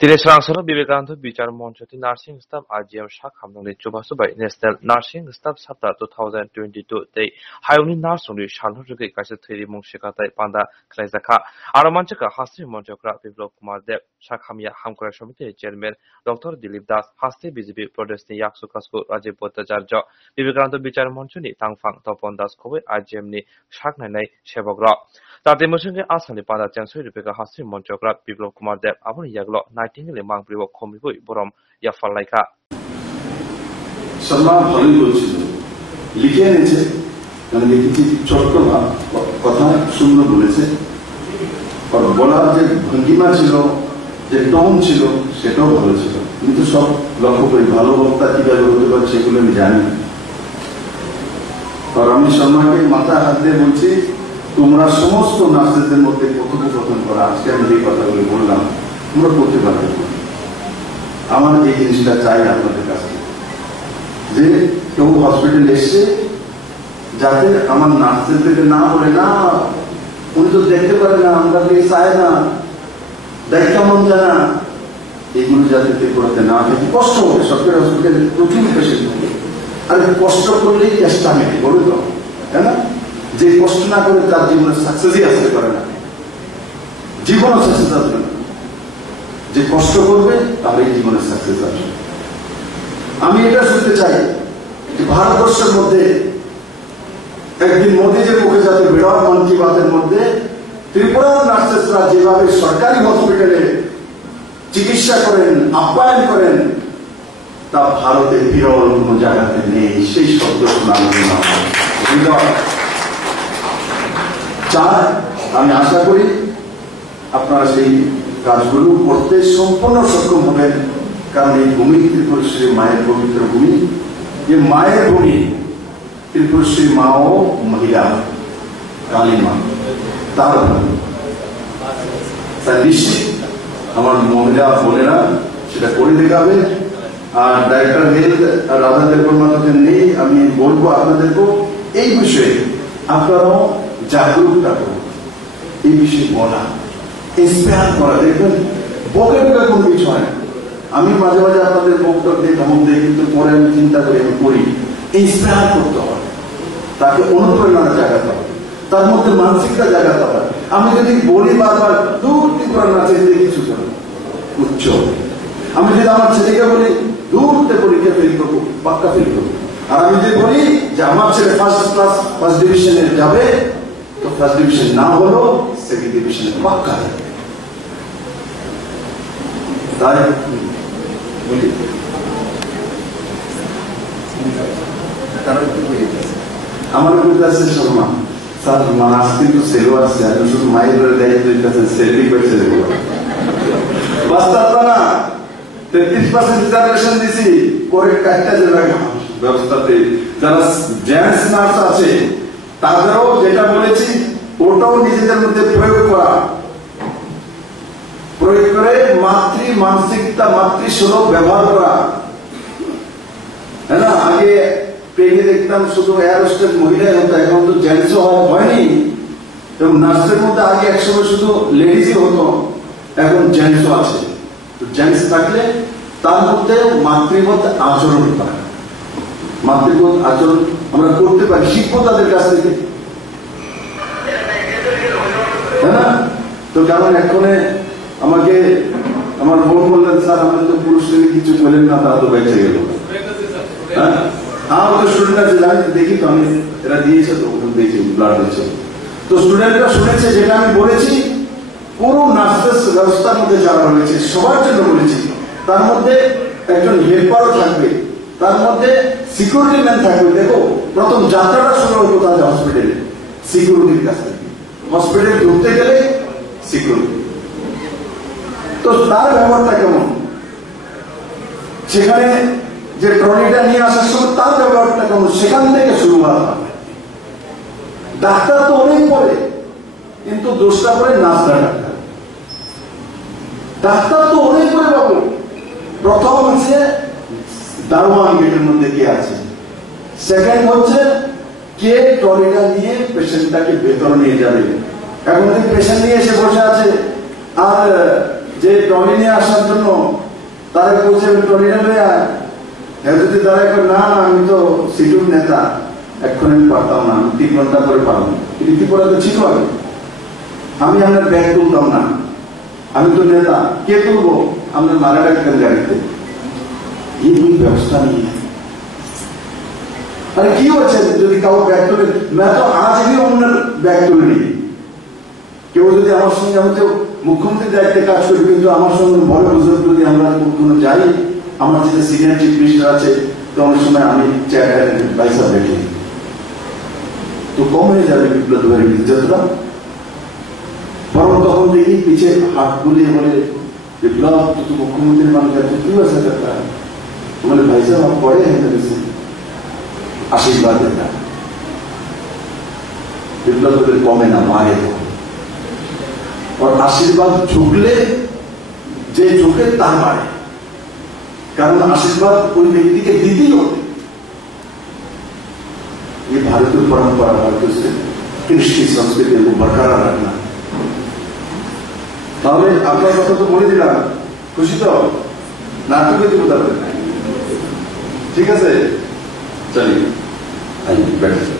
Tinesrangsano Vivekananda Bichar Monchoti Nursing Staff RGM Shakhamnongli Chubasubai National Nursing Staff Sabta 2022 Day Hayoni Narsungli Shalhujuki Kaisa Thiri Mungshikatai Panda Klaizaka Aramanchaka Hasti Monchokra Biblok Kumar Dev Shakhamya Hamkara Shomite Chairman Dr. Dilip Das Hasti BJP Prodesni Yaksukasku Rajiv Bhattacharya Vivekananda Bichar Monchoni Tangfang Topon Das Kobe RGM ni Shaknai Shebagra তাতে মসঙ্গে আসানি পাদা চান্সই রূপেকা হাসি মঞ্চকরা বিপ্লব কুমার দেব আপনি ইয়াগলো নাইটিঙ্গেলে মাংপ্রিব খমিবই বরম ইয়াফাল্লাইকা সম্মান ভালোই বলছিল লিখে এনেছে মানে লিখেছি ছোট্ট কথা সুন্দর বলেছে আর বলার যে ভঙ্গিমা ছিল যে টোন ছিল সেটাও ভালো ছিল কিন্তু সব লক্ষ্য করি ভালো বক্তা কিভাবে হতে পারে সেগুলো আমি জানি আর আমি সম্মানকে মাথায় হাত দিয়ে বলছি তোমরা সমস্ত নার্সদের মধ্যে কথোপকথন করা আজকে আমি যে কথাগুলো বললাম তোমরা করতে পারবে আমার এই জিনিসটা চাই আপনাদের কাছে যে কেউ হসপিটালে এসছে যাতে আমার নার্সদেরকে না বলে না উনি তো দেখতে পারে না আমরা চায় না দেখা মন যায় না এগুলো যাতে করতে না হয় কষ্ট হবে সরকারি হসপিটালে প্রচুর পেশেন্ট হবে আর কষ্ট করলেই চেষ্টা মেটে বলে তো তাই না যে কষ্ট না করে তার জীবনে সাকসেসই আসতে পারে না জীবনও সাকসেস আসবে না যে কষ্ট করবে তাহলে জীবনে সাকসেস আসবে আমি এটা শুনতে চাই যে ভারতবর্ষের মধ্যে একদিন মোদীজির মুখে যাতে বেরোয় মন কি বাতের মধ্যে ত্রিপুরার নার্সেসরা যেভাবে সরকারি হসপিটালে চিকিৎসা করেন আপ্যায়ন করেন তা ভারতের বিরল কোন জায়গাতে নেই সেই শব্দ শোনা চার আমি আশা করি আপনারা সেই কাজগুলো করতে সম্পূর্ণ সক্ষম হবেন কারণ এই ভূমি ত্রিপুরেশ্বরী মায়ের পবিত্র ভূমি যে মায়ের ভূমি ত্রিপুরেশ্বরী মা ও মহিলা কালী মা তার ভূমি তাই নিশ্চিত আমার মহিলা বোনেরা সেটা করে দেখাবে আর ডাইরেক্টর হেলথ রাধা দেববর্মাকে নেই আমি বলবো আপনাদেরকেও এই বিষয়ে আপনারাও জাগরুকতা করুন এই বিষয়ে বলা ইন্সপায়ার করা দেখবেন বকে বকে কোনো কিছু হয় না আমি মাঝে মাঝে আপনাদের বক্তব্য দিয়ে ধমক দিই কিন্তু পরে আমি চিন্তা করি আমি করি ইন্সপায়ার করতে হবে তাকে অনুপ্রেরণা জাগাতে হবে তার মধ্যে মানসিকতা জাগাতে হবে আমি যদি বলি বারবার দূর ত্রিপুরা নাচের দিকে কিছু করবো উচ্চ আমি যদি আমার ছেলেকে বলি দূরতে পরীক্ষা ফেল করবো পাক্কা ফেল করবো আর আমি যদি বলি যে আমার ছেলে ফার্স্ট ডিভিশনে যাবে তো ফার্স্ট ডিভিশন না হলো সেকেন্ড ডিভিশনে পাক্কা যাবে তাই বলি আমার বলতে শর্মা স্যার আজ কিন্তু সেলো আসছে আমি শুধু মায়ের দায়িত্ব সেলই করছে বাস্তবতা না 33% রিজার্ভেশন দিছি পরে কাজটা জেলায় ব্যবস্থাতে যারা জেন্টস নার্স আছে তাদেরও যেটা বলেছি ওটাও নিজেদের মধ্যে প্রয়োগ করে মাতৃ মানসিকতা মাতৃসুলভ ব্যবহার করা হ্যাঁ না আগে ট্রেনে দেখতাম শুধু এয়ার হোস্টেস মহিলাই হতো এখন তো জেন্টসও হয়নি এবং নার্সের মধ্যে আগে একসময় শুধু লেডিজই হতো এখন জেন্টসও আছে তো জেন্টস থাকলে তার মধ্যে মাতৃবোধ আচরণ করা মাতৃবোধ আচরণ আমরা করতে পারি শিখবো তাদের কাছ থেকে তাই না তো কারণ এখানে আমাকে আমার বোন বললেন স্যার আমাদের তো পুরুষদের কিছু বলেন না তারা তো বেঁচে গেল হ্যাঁ আমাদের স্টুডেন্ট আছে জানি দেখি তো আমি এরা দিয়েছে তো দিয়েছি ব্লাড দিয়েছে তো স্টুডেন্টরা শুনেছে যেটা আমি বলেছি পুরো নার্সেস ব্যবস্থার মধ্যে যারা রয়েছে সবার জন্য বলেছি তার মধ্যে একজন হেল্পারও থাকবে তার মধ্যে সিকিউরিটি ম্যান থাকবে দেখো প্রথম যাত্রাটা শুরু হতো তাদের হসপিটালে সিকিউরিটির কাছ থেকে হসপিটালে ঢুকতে গেলে সিকিউরিটি তো তার ব্যবহারটা কেমন সেখানে যে ট্রলিটা নিয়ে আসার সময় তার ব্যবহারটা কেমন সেখান থেকে শুরু হওয়া হবে ডাক্তার তো অনেক পরে কিন্তু দোষটা পরে নার্সরা ডাক্তার তো অনেক পরে পাবো প্রথম হচ্ছে দারোয়ান গেটের মধ্যে কে আছে সেকেন্ড হচ্ছে কে ট্রলিটা নিয়ে পেশেন্টটাকে ভেতরে নিয়ে যাবে এখন পেশেন্ট নিয়ে এসে বসে আছে আর যে ট্রলি নিয়ে আসার জন্য তারা বলছে ট্রলি নেবে, যদি তারা না আমি তো সিটুর নেতা, এখন আমি পারতাম না, 3 ঘন্টা পরে পারবো। রীতিপরা তো ছিল আগে, আমি আপনার ব্যাগ তুলতাম না, আমি তো নেতা, কে তুলবো, আমরা মারা রাখতেন গাড়িতে। এই ব্যবস্থা নিয়ে আরে কি হচ্ছে, যদি কাউ ব্যাগ তুলে, मैं तो आज भी ওনার ব্যাগ তুলে নিই। কেউ যদি আমার সঙ্গে, আমি তো মুখ্যমন্ত্রীর দায়িত্বে কাজ করি, কিন্তু আমার সঙ্গে বড় বুজুর্গ যদি আমরা কোনো যাই, আমার যেটা সিনিয়র চিফ মিনিস্টার আছে, তো অনেক সময় আমি চেয়ারের পয়সা দেখি, তো কম হয়ে যাবে বিপ্লব দুয়ারের ইজ্জতটা। বরং তখন দেখি পিছিয়ে হাত বুলিয়ে বলে, বিপ্লব তো মুখ্যমন্ত্রীর मान करते क्यों ऐसा करता है, बोले भाई साहब आप बड़े हैं मेरे से, आशीर्वाद देता है। বিপ্লব তোদের কমে না, মারে। और आशीर्वाद झुकले যে ঝুঁকে তার মারে, কারণ आशीर्वाद ওই ব্যক্তিকে দিতেই হবে। ये भारतीय परंपरा, भारतीय कृषि संस्कृति को बरकरार रखना। তাহলে আপনার কথা তো বলে দিলাম, খুশি তো? নাটকে দিব তাহলে, ঠিক আছে? চলি, আই বেটার।